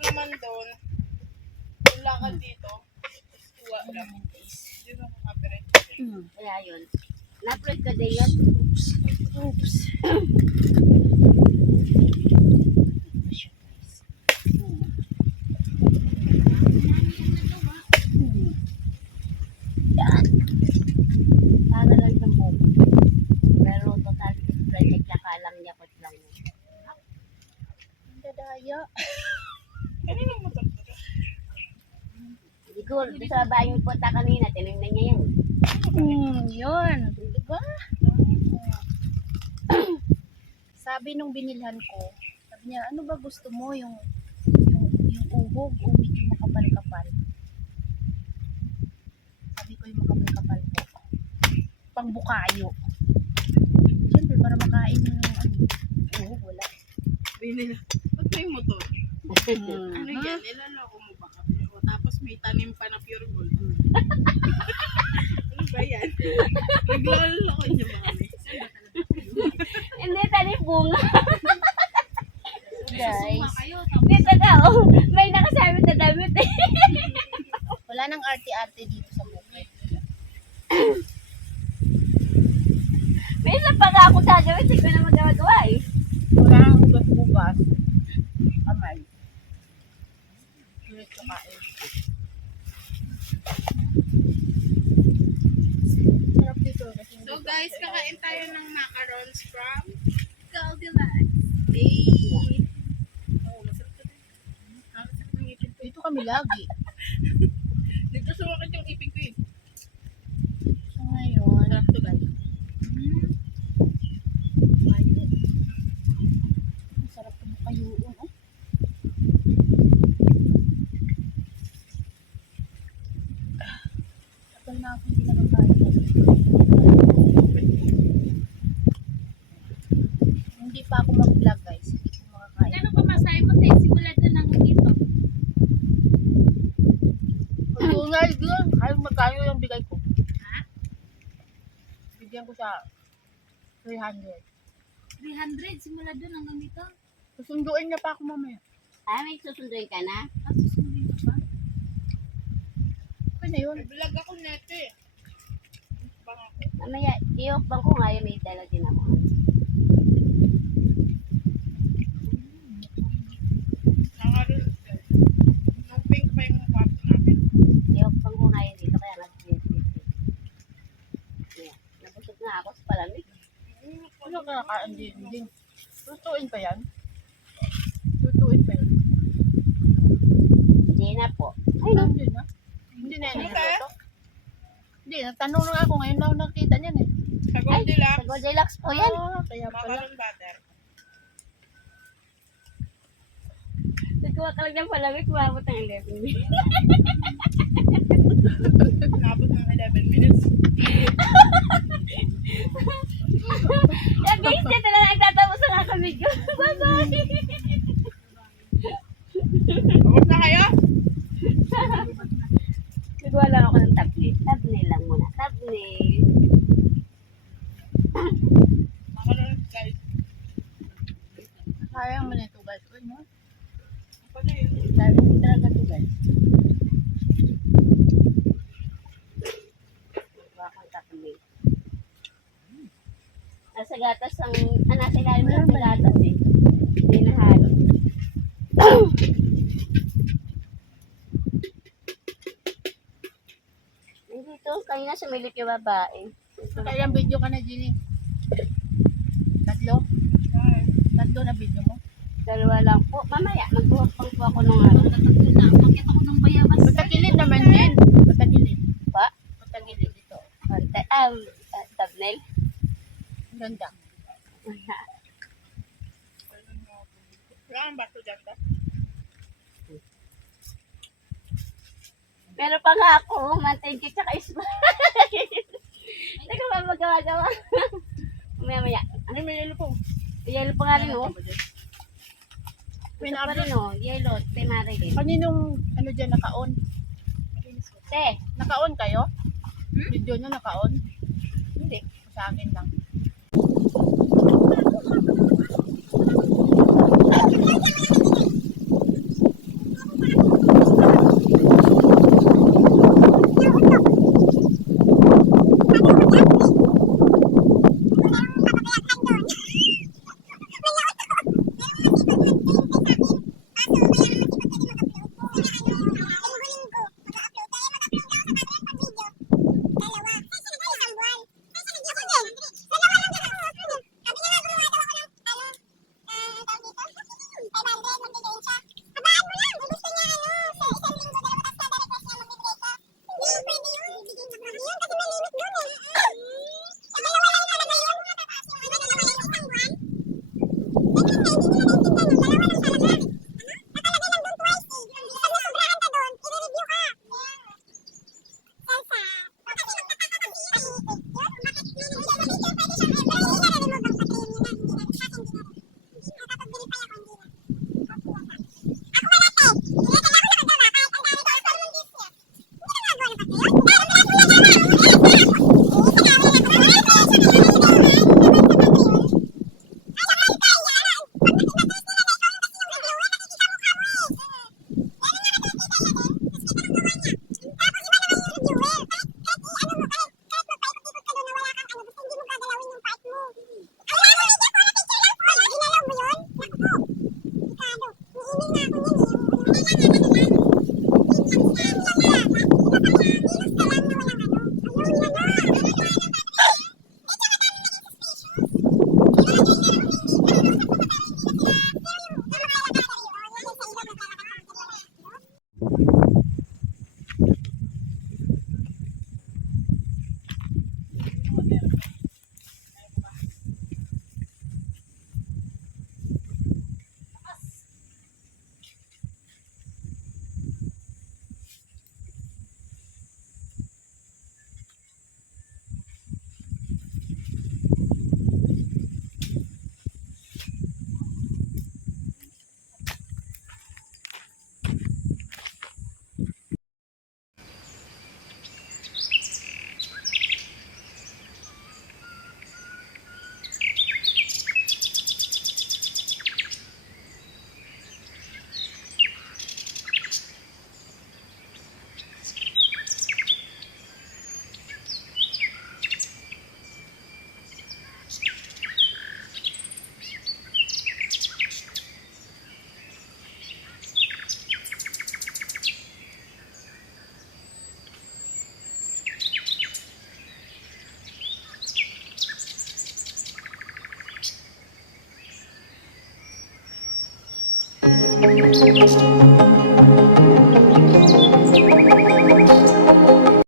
Naman doon, kung lakad dito, kuha lang. Hindi mo copyright. Kaya yun. Na-upload ka din yun? Oops. Yan. Para lang sa buko. Pero total project tsaka lang yapot lang yun. Ang dadaya. Kaninang motor to? Siguro, doon sa bahay yung punta kanina, tinignan niya yan. Yun. Diba? Sabi nung binilhan ko, sabi niya, ano ba gusto mo? Yung uhog o medyo makapal-kapal? Sabi ko yung makapal-kapal po. Pang bukayo. Siyempre, para makain yung uhog, wala. Binila. Ba't may motor? Ano yan? Nilaloko mo ba kami? O, tapos may tanim pa na pure gold. Ano ba yan? Nagloloko niya ba kami? Hindi, tali bunga. Guys, Dito daw, may nakasabi na damit eh. wala nang arte-arte dito sa bukid. May isa pa nga ako gagawin, hindi ko na magagawa eh. Wala nang hugas-hugas. Kamay. Diretso kain. Sarap dito. So guys, kakain tayo ng macarons from Goldilocks. Hey! Oh, masarap ito. Ang sarap ng ipin ko. Dito kami lagi. Dito sumakit yung ipin ko eh. So ngayon, sarap ito guys. Ang sarap ito makayuon. Oh. Tagal na ako hindi nakakain. Hindi pa ako mag-vlog guys. Hindi ko makakain. Ano pa masaya mo, te? Simula doon hanggang dito. Tunay doon. Ayaw magkano yung bigay ko. Ha? Bigyan ko siya 300. 300, simula doon hanggang dito. Susunduin niya pa ako mamaya. Ah, may susunduin ka na? Susunduin ka pa? Okay na yun. Vlog ako neto eh. Mamaya, iokbang ko nga yung may dala din ako. Nakaroon nung pink pa yung kwarto namin. Iokbang ko nga yun dito, kaya nag-visit. Yeah. Nabusog na ako sa palamig. Ano ka nakakaan din? Lutuin pa yan? Lutuin pa yun? Hindi na po. Ay, no. Hindi na. Hindi na yan. Hindi, natanong lang ako. Ngayon lang nakita niyan eh. Sa Sa Goldilocks po yan. Kaya pala. Butter. Nagkuha ka lang ng palamig, kumabot ng 11 minutes. Nabot ng 11 minutes. Yung guys, dito na nagtatapos ang kakamig ko. Bye-bye! Tapos na kayo? Nagawa lang ako ng tablet. Tablet lang muna. Tablet. Makaroon guys. Sayang man ito guys. Uy no? Apa na yun? Dahil hindi talaga ito guys. Gawa kang tablet. Nasa gatas ang... nasa ilalim ng gatas eh. Hindi nahalo. Dito, kanina sumilip yung babae. Kaya yung video ka na Ginny. Tatlo? Tatlo na video mo? Dalawa lang po. Mamaya, magbuhapang po ako ng ano. Tatagdo na. Pakita ko ng bayabas. Patagilid naman din. Patagilid. Pa? Patagilid ito. Thumbnail. Ang ganda. Wala kang baso dyan ba? Meron pa nga ako, mantingkit tsaka isma. Teka ba magawa-gawa? Maya-maya. Ano may yelo po? Yelo pa nga rin, oh. May Ito pa na-upload. rin, oh. Yelo, te Marilyn. Kaninong ano dyan naka-on? Te, Naka-on kayo? Video nyo naka-on? hindi. Sa akin lang.